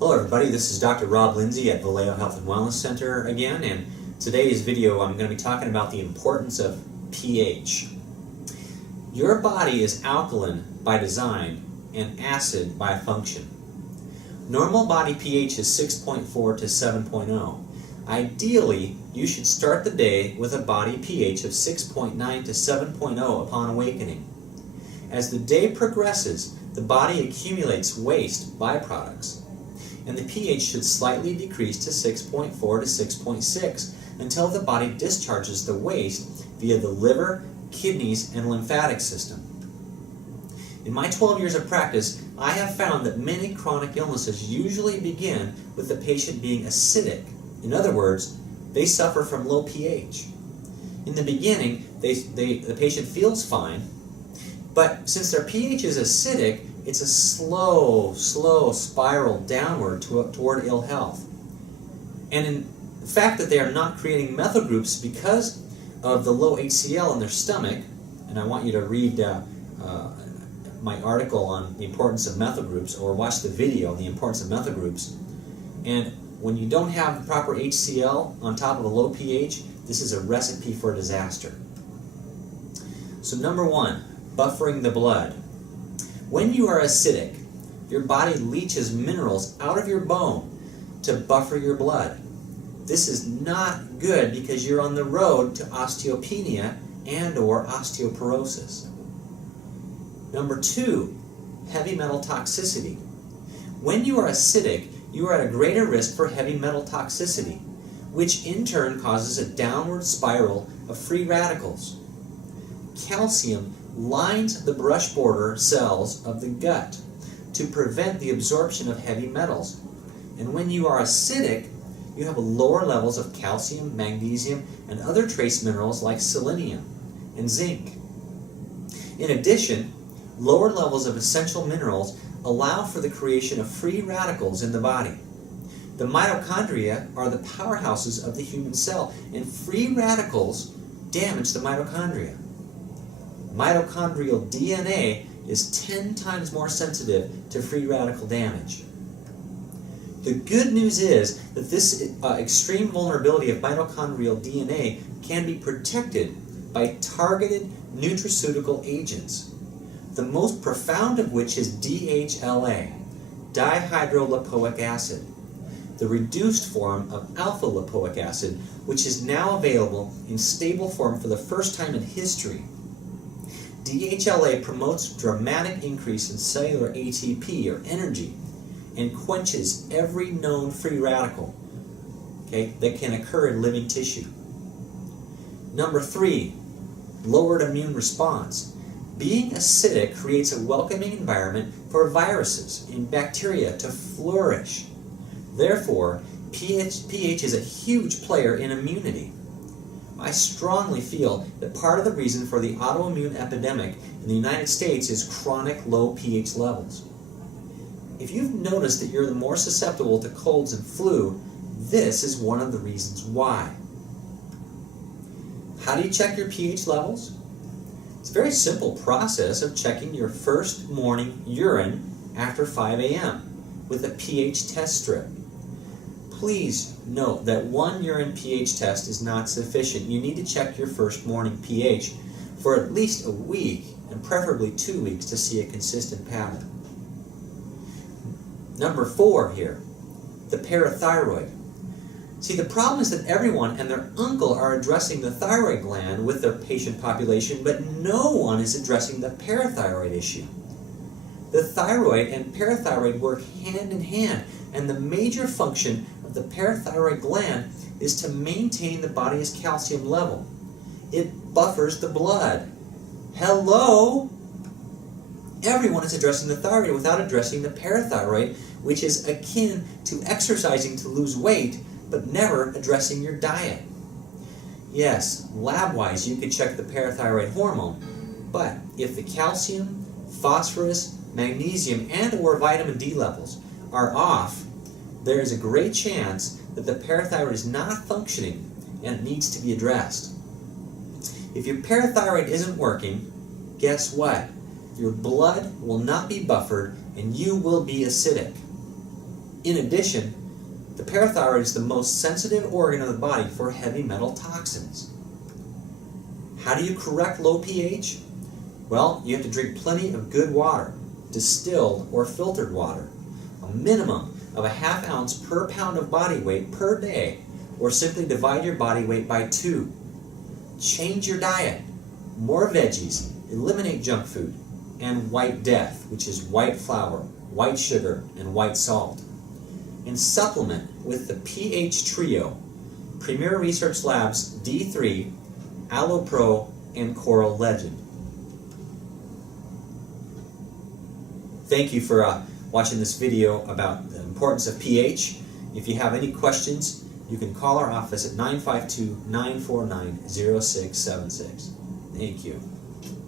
Hello everybody, this is Dr. Rob Lindsay at Vallejo Health and Wellness Center again, and today's video I'm going to be talking about the importance of pH. Your body is alkaline by design and acid by function. Normal body pH is 6.4 to 7.0. Ideally, you should start the day with a body pH of 6.9 to 7.0 upon awakening. As the day progresses, the body accumulates waste byproducts, and the pH should slightly decrease to 6.4 to 6.6 until the body discharges the waste via the liver, kidneys, and lymphatic system. In my 12 years of practice, I have found that many chronic illnesses usually begin with the patient being acidic. In other words, they suffer from low pH. In the beginning, the patient feels fine, but since their pH is acidic, it's a slow spiral downward toward ill health. And in the fact that they are not creating methyl groups because of the low HCl in their stomach, and I want you to read my article on the importance of methyl groups, or watch the video on the importance of methyl groups. And when you don't have the proper HCl on top of a low pH, this is a recipe for disaster. So number one, buffering the blood. When you are acidic, your body leaches minerals out of your bone to buffer your blood. This is not good because you're on the road to osteopenia and/or osteoporosis. Number two, heavy metal toxicity. When you are acidic, you are at a greater risk for heavy metal toxicity, which in turn causes a downward spiral of free radicals. Calcium lines the brush border cells of the gut to prevent the absorption of heavy metals. And when you are acidic, you have lower levels of calcium, magnesium, and other trace minerals like selenium and zinc. In addition, lower levels of essential minerals allow for the creation of free radicals in the body. The mitochondria are the powerhouses of the human cell, and free radicals damage the mitochondria. Mitochondrial DNA is 10 times more sensitive to free radical damage. The good news is that this extreme vulnerability of mitochondrial DNA can be protected by targeted nutraceutical agents, the most profound of which is DHLA, dihydrolipoic acid, the reduced form of alpha-lipoic acid, which is now available in stable form for the first time in history. DHLA promotes dramatic increase in cellular ATP, or energy, and quenches every known free radical, that can occur in living tissue. Number three, lowered immune response. Being acidic creates a welcoming environment for viruses and bacteria to flourish. Therefore, pH is a huge player in immunity. I strongly feel that part of the reason for the autoimmune epidemic in the United States is chronic low pH levels. If you've noticed that you're more susceptible to colds and flu, this is one of the reasons why. How do you check your pH levels? It's a very simple process of checking your first morning urine after 5 a.m. with a pH test strip. Please note that one urine pH test is not sufficient. You need to check your first morning pH for at least a week, and preferably 2 weeks, to see a consistent pattern. Number four here, the parathyroid. See, the problem is that everyone and their uncle are addressing the thyroid gland with their patient population, but no one is addressing the parathyroid issue. The thyroid and parathyroid work hand in hand, and the major function of the parathyroid gland is to maintain the body's calcium level. It buffers the blood. Hello? Everyone is addressing the thyroid without addressing the parathyroid, which is akin to exercising to lose weight, but never addressing your diet. Yes, lab-wise you can check the parathyroid hormone, but if the calcium, phosphorus, magnesium, and/or vitamin D levels are off, there is a great chance that the parathyroid is not functioning and it needs to be addressed. If your parathyroid isn't working, guess what? Your blood will not be buffered and you will be acidic. In addition, the parathyroid is the most sensitive organ of the body for heavy metal toxins. How do you correct low pH? Well, you have to drink plenty of good water, distilled or filtered water, a minimum of a ½ ounce per pound of body weight per day, or simply divide your body weight by 2. Change your diet. More veggies, eliminate junk food, and white death, which is white flour, white sugar, and white salt. And supplement with the pH Trio, Premier Research Labs D3, AlloPro, and Coral Legend. Thank you for watching this video about the importance of pH. If you have any questions, you can call our office at 952-949-0676. Thank you.